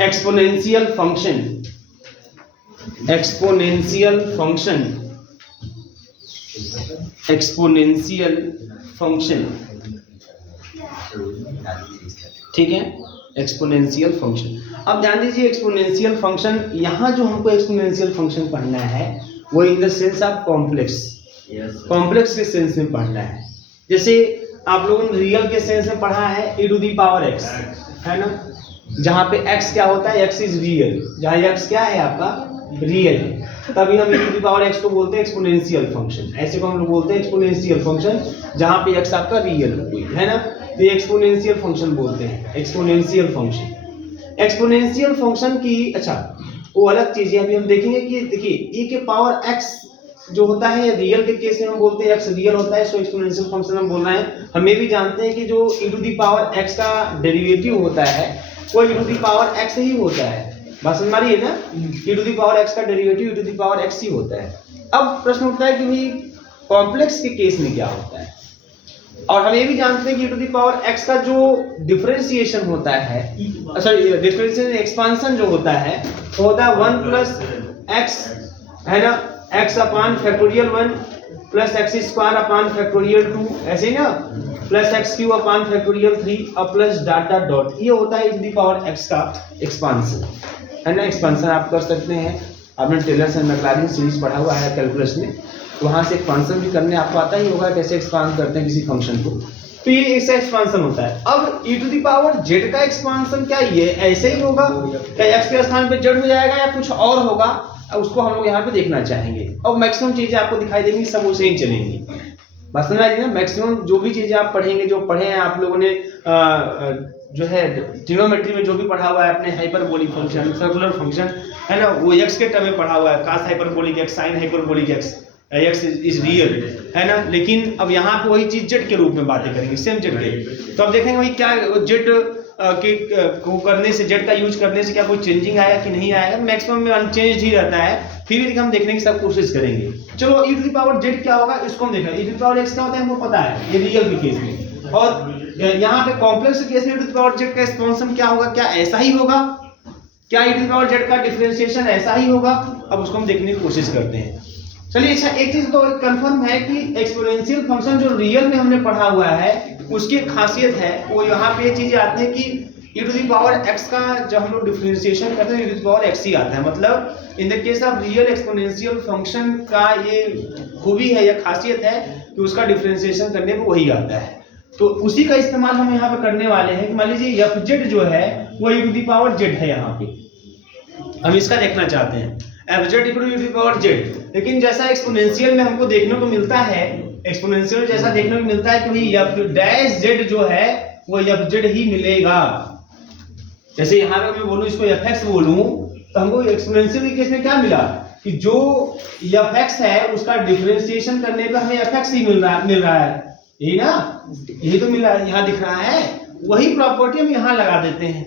Exponential function, exponential function, exponential function, ठीक है, exponential function. अब ध्यान दीजिए एक्सपोनेंशियल फंक्शन, यहाँ जो हमको एक्सपोनेंशियल फंक्शन पढ़ना है वो in the sense of complex, complex के सेंस में पढ़ना है। जैसे आप लोगों ने रियल के सेंस में पढ़ा है e to the power x, है ना, जहाँ पे x क्या होता है, x इज रियल, जहाँ x क्या है आपका रियल है, तभी हम e to the power x को बोलते हैं एक्सपोनेंशियल फंक्शन। ऐसे को हम लोग बोलते हैं एक्सपोनेंशियल फंक्शन जहाँ पे x आपका रियल है ना, तो ये एक्सपोनेंशियल फंक्शन बोलते हैं, एक्सपोनेंशियल फंक्शन। एक्सपोनेंशियल फंक्शन की अच्छा वो अलग चीज है, अभी हम देखेंगे कि देखिए e के पावर x जो होता है रियल के केस में हम बोलते हैं x रियल होता है, सो एक्सपोनेंशियल फंक्शन हम बोल रहे हैं। हम ये भी जानते हैं कि जो e to the power x का डेरिवेटिव होता है वो e to the power x ही होता है, बात समझ में आ रही है ना, e to the power x का derivative e to the power x ही होता है। अब प्रश्न उठता है कि भाई कॉम्प्लेक्स के केस में क्या होता है, और हम ये भी जानते हैं कि e to the power x का जो डिफरेंशिएशन होता है, सॉरी डिफरेंशिएशन एक्सपांशन जो होता है वो होता है 1 प्लस x, है ना, x upon factorial 1 plus x square upon factorial 2, ऐसे ना, plus x cube upon factorial 3 और प्लस डॉट डॉट डॉट, ये होता है e to the power x का एक्सपांशन, है ना। एक्सपांशन आप कर सकते हैं, आपने टेलर्स एंड मैक्लॉरिन सीरीज पढ़ा हुआ है कैलकुलस में, वहां से एक्सपांशन भी करने आपको आता ही होगा, कैसे एक्सपांड करते हैं किसी फंक्शन को, तो ये इसका एक्सपांशन होता है। अब e to the power z का एक्सपांशन क्या ये ऐसे ही होगा, क्या x के स्थान पे z हो जाएगा या कुछ और होगा, उसको हम लोग यहाँ पे देखना चाहेंगे। और मैक्सिमम चीजें आपको दिखाई देंगी, सब उसे ही चलेंगी, बस समझ आइए ना। मैक्सिमम जो भी चीजें आप पढ़ेंगे, जो पढ़े हैं आप लोगों ने जो है ट्रिग्नोमेट्री में जो भी पढ़ा हुआ है अपने हाइपरबोलिक फंक्शन, सर्कुलर फंक्शन, है ना, वो x के टर्म में पढ़ा हुआ है, cos hyperbolic x, sin hyperbolic x, x is real, है ना। लेकिन अब यहाँ पे वही चीज जेड के रूप में बातें करेंगे, सेम जेड के, तो अब देखेंगे वही क्या जेड के को करने से, जेड का यूज करने से क्या कोई चेंजिंग आएगा कि नहीं आएगा, मैक्सिमम में अनचेंज ही रहता है, फिर भी हम देखने की सब कोशिश करेंगे। चलो e to the power Z क्या होगा इसको हम देखें। e to the power x क्या होता है हमको पता है, ये रियल के केस में, और यहाँ पे कॉम्प्लेक्स केस में e to the power Z का एक्सपांशन क्या होगा, क्या ऐसा ही होगा, क्या e to the power Z का डिफरेंशिएशन ऐसा ही होगा, अब उसको हम देखने की कोशिश करते हैं। चलिए अच्छा, एक चीज तो कंफर्म है कि एक्सपोनेंशियल फंक्शन जो रियल में हमने पढ़ा हुआ है उसकी खासियत है वो यहाँ पे ये चीजें आती है कि e to the power x का जब हम लोग डिफरेंशिएशन करते हैं e to the power x ही आता है, मतलब in the case of real exponential function का ये खूबी है या खासियत है कि उसका डिफरेंशिएशन करने पे वही आता है। तो उसी का इस्तेमाल हम यहाँ पे करने वाले हैं कि मान लीजिए fz जो है वो e to the power z है, यहाँ पे हम इसका देखना चाहते हैं fz equal to e to the power z, लेकिन जैसा एक्सपोनेंशियल में हमको देखने को मिलता है, एक्सपोनेंशियल जैसा देखने को मिलता है कि भाई f डैश z जो है वो fz ही मिलेगा। जैसे यहाँ पे मैं बोलूं इसको fx बोलूं तो हमको एक्सपोनेंशियल के केस में क्या मिला कि जो fx है उसका डिफरेंशिएशन करने पे हमें fx ही मिल रहा है, यही ना, यही तो मिल रहा है, यहाँ दिख रहा है, वही प्रॉपर्टी हम यहाँ लगा देते हैं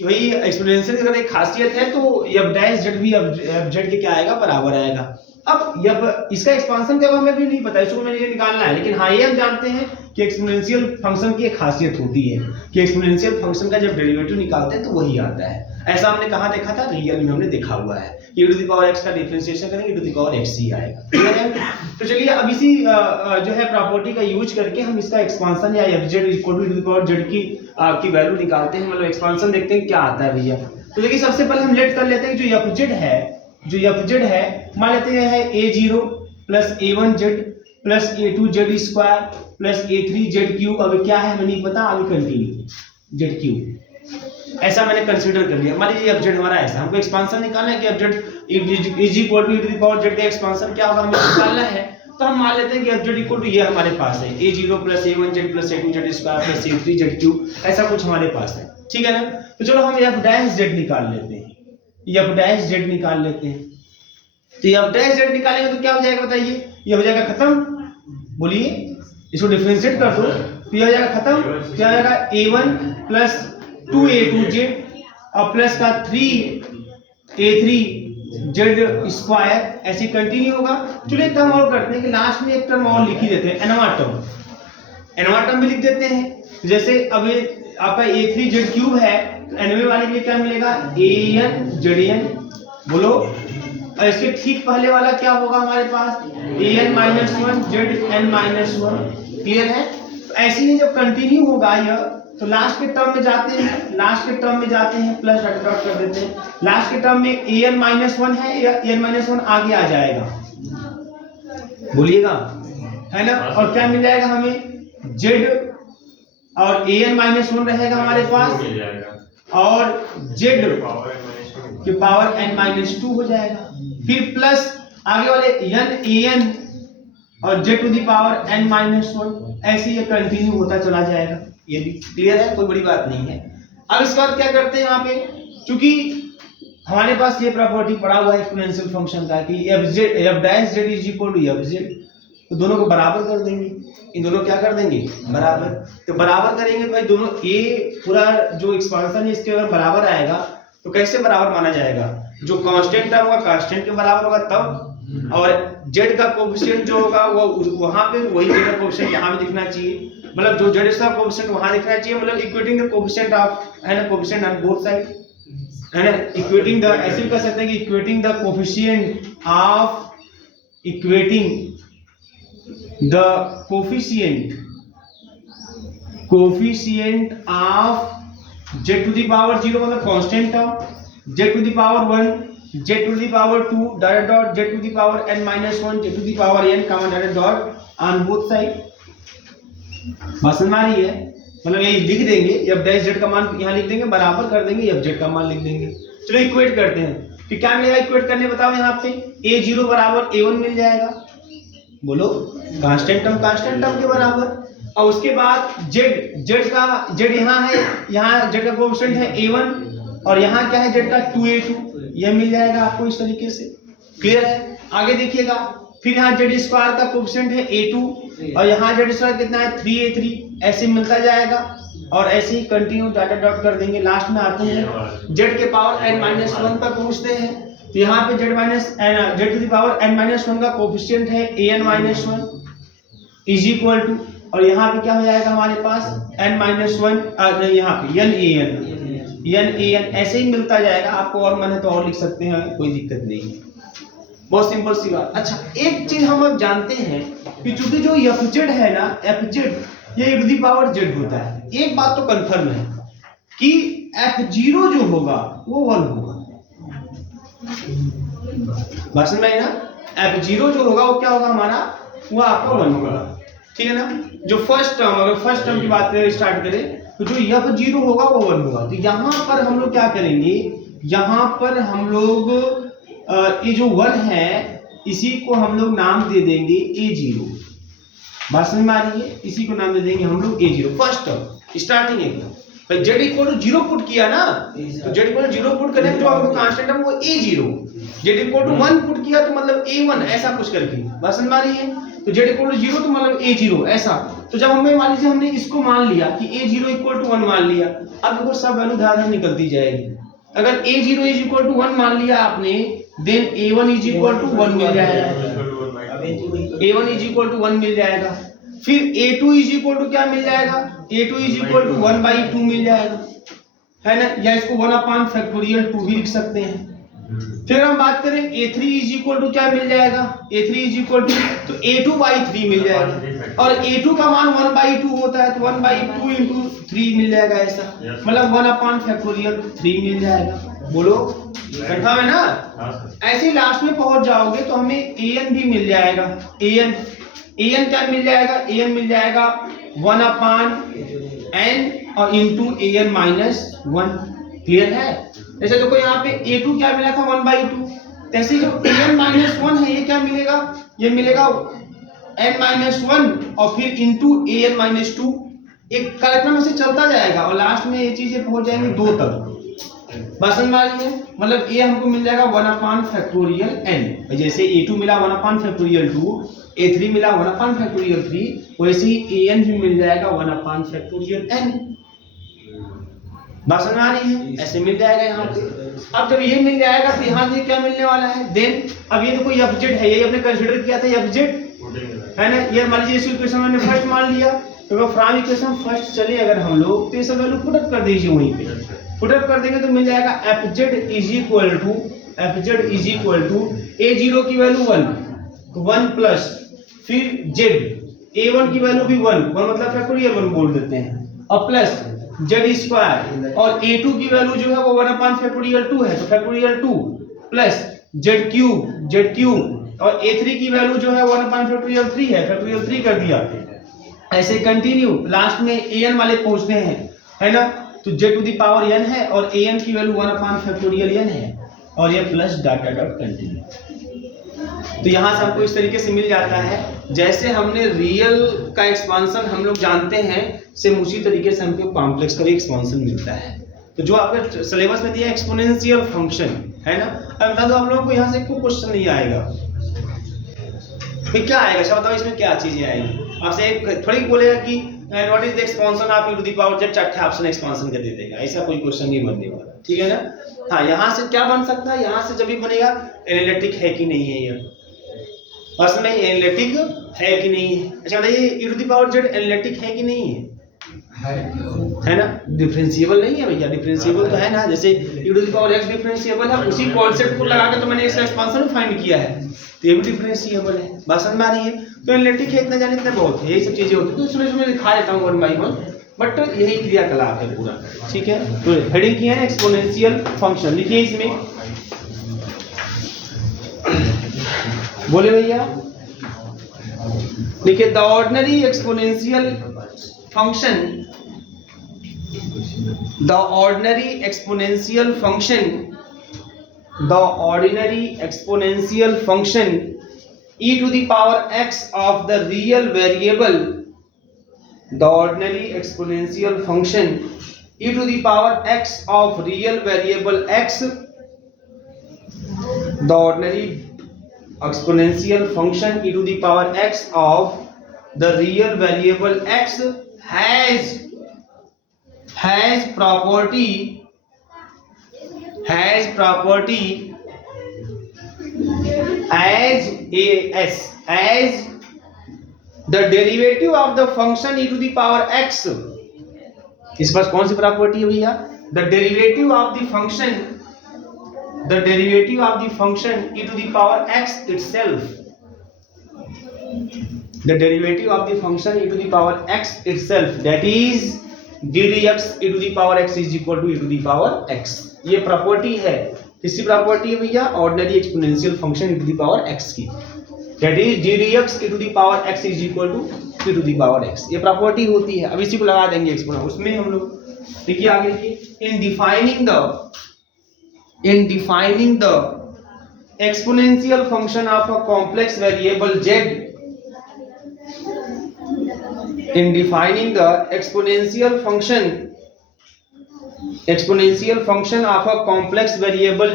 कि भाई एक्सपोनेंशियल की अगर एक खासियत है तो f डैश z भी fz के क्या आएगा, बराबर आएगा। अब इसका एक्सपांशन क्या हमें भी नहीं पता, इसको हमें ये निकालना है, लेकिन हाँ ये हम जानते हैं कि एक्सपोनेंशियल फंक्शन की एक खासियत होती है कि एक्सपोनेंशियल फंक्शन का जब डेरिवेटिव निकालते हैं तो वही आता है। ऐसा हमने कहाँ देखा था, रियल में हमने देखा हुआ है, e to the power x का डिफरेंशिएशन करेंगे e to the power x ही आएगा। तो चलिए अब इसी जो है प्रॉपर्टी का यूज करके हम इसका एक्सपांशन या fz equal to e to the power z की वैल्यू निकालते हैं, मतलब एक्सपांशन देखते हैं क्या आता है भैया। तो देखिए सबसे पहले हम लेट कर लेते हैं कि जो fz है मान लेते हैं a0 plus a1z plus a2z square plus a3z cube, अब क्या है हमें नहीं पता, आगे कंटिन्यू z क्यूब, ऐसा मैंने कंसीडर कर लिया। मान लीजिए fz हमारा ऐसा, हमको एक्सपांशन निकालना है कि fz is equal to e to the power z का एक्सपांशन क्या होगा हमें निकालना है, तो हम मान लेते हैं कि fz इक्वल टू ये हमारे पास है a0 plus a1z plus a2z square plus a3z cube, ऐसा कुछ हमारे पास है, ठीक है ना। तो चलो हम f डैश z निकाल लेते हैं, f डैश z निकाल लेते हैं, तो f डैश z निकालेंगे तो क्या हो जाएगा बताइए, ये हो जाएगा खत्म, बोलिए इसको डिफरेंशिएट कर दो तो ये हो जाएगा खत्म, क्या हो जाएगा a1 प्लस 2a2z और प्लस का 3a3z स्क्वायर, ऐसे कंटिन्यू होगा। चलिए एक टर्म और करते हैं कि लास्ट में एक टर्म और लिख ही देते हैं, एनवा टर्म भी लिख देते हैं। जैसे अब ये आपका a3z क्यूब है तो एनवे वाले के लिए क्या मिलेगा, AN ZN, बोलो। और इसके ठीक पहले वाला क्या होगा हमारे पास, AN-1 ZN-1। क्लियर है। तो ऐसे ही जब कंटिन्यू होगा यह, तो लास्ट के टर्म में जाते हैं, प्लस डॉट डॉट कर देते हैं। लास्ट के टर्म में AN-1 है, या AN-1 आगे आ जाएगा, बोलिएगा, है ना। और क्या मिल जाएगा हमें, Z और AN-1 रहेगा हमारे पास, और Z के पावर n-2 हो जाएगा। फिर प्लस आगे वाले AN और Z to the power n-1, ऐसे ये कंटिन्यू होता चला जाएगा। ये भी क्लियर है, कोई बड़ी बात नहीं है। अब इसके बाद क्या करते हैं यहाँ पे, क्योंकि हमारे पास ये प्रॉपर्टी पड़ा हुआ है एक्सपोनेंशियल फंक्शन का कि f' z is equal to fz, तो दोनों को बराबर कर देंगे। इन दोनों क्या कर देंगे, बराबर। तो बराबर करेंगे तो भाई दोनों ये पूरा जो एक्सपांशन है इसके अगर बराबर आएगा तो कैसे बराबर माना जाएगा, जो कांस्टेंट टर्म होगा कांस्टेंट के बराबर होगा तब, और z का कोएफिशिएंट जो होगा वो वहां पे वही z का कोएफिशिएंट यहाँ भी दिखना चाहिए, मतलब जो z का कोएफिशिएंट वहां दिखना चाहिए, मतलब इक्वेटिंग द कोएफिशिएंट ऑफ, है ना, कोएफिशिएंट ऑन बोथ साइड, है ना। इक्वेटिंग द, ऐसे भी कर सकते हैं कि equating the coefficient of, equating the coefficient of z to the power 0 मतलब constant term, z to the power 1, z to the power 2 dot dot z to the power n-1, z to the power n common dot dot on both side. बात समझ में आ रही है, मतलब ये लिख देंगे f' का मान यहाँ लिख देंगे, बराबर कर देंगे fz का मान लिख देंगे। चलो इक्वेट करते हैं, फिर क्या मिलेगा इक्वेट करने, बताओ यहाँ पे a0 बराबर a1 मिल जाएगा, बोलो, कांस्टेंट टर्म के बराबर। और उसके बाद z यहाँ है, यहाँ z का कोएफिशिएंट है a1 और यहाँ क्या है z का 2a2, यह मिल जाएगा आपको इस तरीके से। क्लियर है। आगे देखिएगा, फिर यहाँ z स्क्वायर का कोएफिशिएंट है a2 और यहाँ z स्क्वायर कितना है 3a3, ऐसे मिलता जाएगा और ऐसे ही कंटिन्यू डॉट डॉट कर देंगे। लास्ट में आते हैं z के पावर n-1 पर पहुंचते हैं, तो यहाँ पे z to the power n-1 का कोएफिशिएंट है an-1 इज इक्वल टू, और यहाँ पे क्या हो जाएगा हमारे पास n-1, यहाँ पे n-an ऐसे ही मिलता जाएगा आपको, और मन है तो और लिख सकते हैं, कोई दिक्कत नहीं है, बहुत सिंपल सी बात। अच्छा, एक चीज हम अब जानते हैं कि चूंकि जो fz है ना, fz ये e to the power z होता है। एक बात तो कंफर्म है कि f0 जो होगा वो 1 होगा, बस में ना, f0 जो होगा वो क्या होगा हमारा, वो आपका 1 होगा, ठीक है ना। जो फर्स्ट टर्म, अगर फर्स्ट टर्म की बात करें, स्टार्ट करें, तो जो f0 होगा वो 1 होगा। तो यहाँ पर हम लोग क्या करेंगे, यहाँ पर हम लोग ये जो 1 है इसी को हम लोग नाम दे देंगे a0, बात समझ में आ रही है, इसी को नाम दे देंगे हम लोग a0, फर्स्ट टर्म स्टार्टिंग एकदम। भाई z इक्वल टू 0 पुट किया ना, तो z इक्वल टू 0 पुट करने जो आपको कांस्टेंट है वो a0, z equal to 1 put किया तो मतलब a1, ऐसा कुछ करके, बात समझ में आ रही है। तो z इक्वल टू 0 तो मतलब a0 ऐसा। तो जब हमें मान लीजिए हमने इसको मान लिया कि a0 इक्वल टू 1 मान लिया, अब देखो सब वैल्यू धारा निकलती जाएगी। अगर a0 इज इक्वल टू 1 मान लिया आपने, then a1 is equal to 1 मिल जाएगा, a1 इज इक्वल टू 1 मिल जाएगा। फिर a2 इज इक्वल टू क्या मिल जाएगा, a2 इज इक्वल टू 1/2 मिल जाएगा, है ना, या इसको 1/2 भी लिख सकते हैं। फिर हम बात करें a3 इज इक्वल टू क्या मिल जाएगा, a3 इज इक्वल टू तो a2/3 मिल जाएगा, और a2 का मान 1/2 होता है तो 1/2 into 3 मिल जाएगा, ऐसा मतलब 1/3 मिल जाएगा। बोलो, कंफर्म है ना। ऐसे ही लास्ट में पहुंच जाओगे तो हमें an भी मिल जाएगा, an क्या मिल जाएगा, an मिल जाएगा 1/n और इंटू an-1। क्लियर है। जैसे देखो यहाँ पे a2 क्या मिला था 1/2, जैसे जो an-1 है ये क्या मिलेगा, ये मिलेगा n-1 और फिर इंटू an-2। एक कार्यक्रम ऐसे चलता जाएगा और लास्ट में ये चीजें पहुंच जाएंगी 2 तक, बस समझ में आ रही है। मतलब a हमको मिल जाएगा 1/n, जैसे a2 मिला 1/2, a3 मिला 1/3, वैसे ही an भी मिल जाएगा 1/n। बात समझ में आ रही है, ऐसे मिल जाएगा यहाँ पे। अब जब ये मिल जाएगा तो यहाँ से क्या मिलने वाला है, देन अब ये देखो fz है, ये हमने कंसीडर किया था fz, है ना। ये मान लीजिए इस इक्वेशन मैंने फर्स्ट मान लिया, तो फ्रॉम इक्वेशन फर्स्ट चले अगर हम लोग तो ये सब वैल्यू पुट अप कर दीजिए वहीं पे, पुटअप कर देंगे तो मिल जाएगा fz is equal to a0 की वैल्यू 1 प्लस फिर z a1 की वैल्यू भी 1 मतलब फैक्टोरियल 1 बोल देते हैं और प्लस z स्क्वायर और a2 की वैल्यू जो है वो 1 अपॉन फैक्टोरियल 2 है तो फैक्टोरियल 2 प्लस z क्यूब और a3 की वैल्यू जो है 1 अपॉन फैक्टोरियल 3 है फैक्टोरियल 3 कर दिया। ऐसे कंटिन्यू लास्ट में an वाले पहुंचते हैं है ना, तो z to the power n है और an की वैल्यू 1 अपॉन फैक्टोरियल n है और ये प्लस डॉट कंटिन्यू। तो यहाँ से हमको इस तरीके से मिल जाता है जैसे हमने रियल का एक्सपांशन हम लोग जानते हैं सेम उसी तरीके से हमको कॉम्प्लेक्स का भी एक्सपांशन मिलता है। तो जो आपके सिलेबस में दिया एक्सपोनेंशियल फंक्शन है ना, अब बता दो आप लोगों को यहाँ से कोई क्वेश्चन नहीं आएगा, फिर क्या आएगा अच्छा बताओ इसमें क्या चीजें आएगी। आपसे थोड़ी बोलेगा कि what is the expansion of e to the power z, चार ऑप्शन एक्सपांशन का दे देगा, ऐसा कोई क्वेश्चन नहीं बनने वाला, ठीक है ना। हाँ यहाँ से क्या बन सकता है, यहाँ से जब भी बनेगा एनालिटिक है कि नहीं है, ये असल में एनालिटिक है कि नहीं है। अच्छा बताइए e to the power z analytic है कि नहीं है, है ना, डिफरेंशिएबल नहीं है भैया, डिफरेंशिएबल तो है ना, जैसे e to the power x differentiable है, उसी कॉन्सेप्ट को लगा के तो मैंने इसका एक्सपांशन फाइंड किया है, तो ये भी डिफरेंशिएबल है, बात समझ में आ रही है। तो एनालिटिक है इतना जाने इतना बहुत है, यही सब चीजें होती है, तो इसमें मैं दिखा देता हूँ 1 बाय 1, बट यही क्रियाकलाप है पूरा, ठीक है। तो हेडिंग किया है एक्सपोनेंशियल फंक्शन, लिखिए इसमें, बोले भैया लिखिए the ordinary exponential function, the ordinary exponential function, the ordinary exponential function e to the power x of the real variable, the ordinary exponential function e to the power x of real variable x, the ordinary exponential function e to the power x of the real variable x has property as the derivative of the function e to the power x। इस पास कौन सी property है भैया, the derivative of the function e to the power x itself, the derivative of the function e to the power x itself, that is d dx e to the power x is equal to e to the power x। ये property है, किसकी property है भैया, ordinary exponential function e to the power x की, that is d dx e to the power x is equal to e to the power x, ये property होती है। अब इसी को लगा देंगे एक्सपोनेंट, उसमें हम लोग देखिए आगे लिखिए, इन defining the exponential function of a complex variable z, in defining the exponential function of a complex variable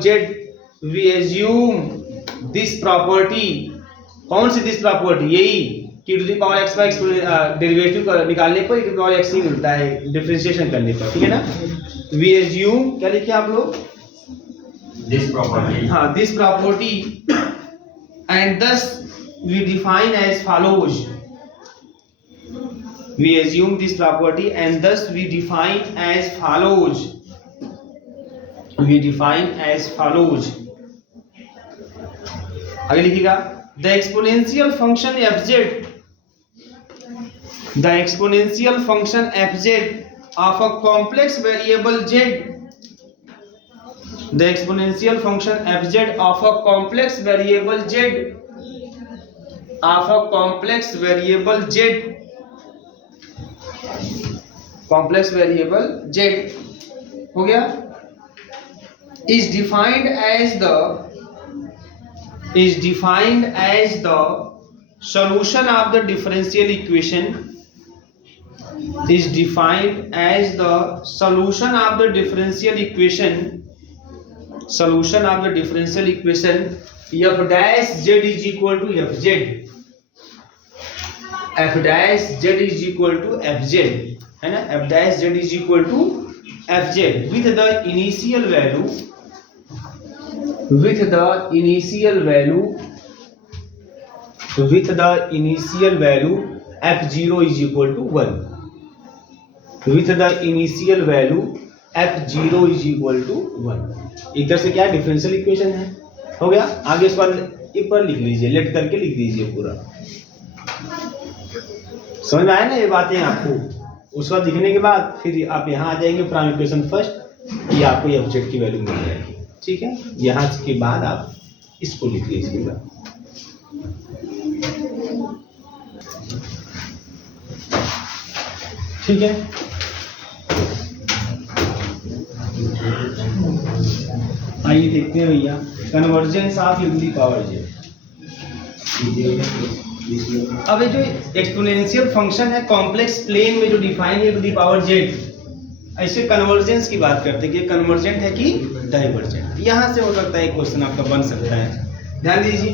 z, we assume this property, कौन सी दिस प्रॉपर्टी, यही कि टू द पावर x का डेरिवेटिव निकालने पर e to the power x ही मिलता है differentiation करने पर, ठीक है ना। we assume क्या लिखे आप लोग, this property, हाँ this property, and thus we define as follows, we assume this property and thus we define as follows, आगे लिखिएगा, the exponential function fz of a complex variable z, the exponential function fz of a complex variable z हो गया, is defined as the solution of the differential equation, f dash z is equal to fz, f dash z is equal to fz, है ना, f dash z is equal to fz with the initial value f0 is equal to 1, with the initial value f0 is equal to 1। एक तरह से क्या differential equation है, हो गया। आगे इस पर लिख लीजिए, लेट करके लिख दीजिए पूरा। समझ में आया ना ये बातें आपको? उसका लिखने के बाद फिर आप यहाँ आ जाएंगे प्राइम इक्वेशन फर्स्ट, ये आपको एफ जेड की वैल्यू मिल जाएगी। ठीक है, यहाँ के बाद आप इसको लिख लीजिएगा। ठीक है, आइए देखते हैं भैया convergence of e to the power Z. अब ये जो एक्सपोनेंशियल फंक्शन है कॉम्प्लेक्स प्लेन में जो डिफाइन है e to the power Z, ऐसे कन्वर्जेंस की बात करते हैं कि कन्वर्जेंट है कि डाइवर्जेंट। यहां से हो सकता है एक क्वेश्चन आपका बन सकता है, ध्यान दीजिए।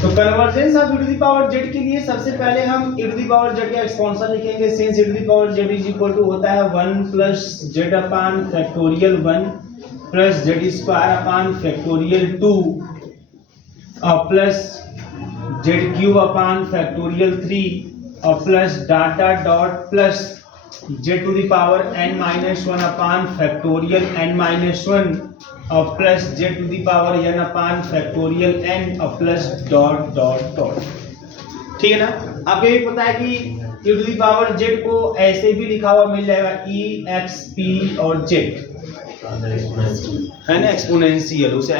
तो convergence of e to the power z के लिए सबसे पहले हम e to the power Z का एक्सपोनेंशियल लिखेंगे। Since e to the power z is equal to होता है 1 plus z upon factorial 1 plus z square upon factorial 2 और plus z cube upon factorial 3 और plus dot dot dot plus Z to the power n minus 1 upon factorial n minus 1 और plus Z to the power n upon factorial n और plus dot dot dot. ठीक है ना? आपको ये पता है कि e to the power Z को ऐसे भी लिखा हुआ मिल जाएगा e x p और z, है ना, एक्सपोनेंशियल। उसे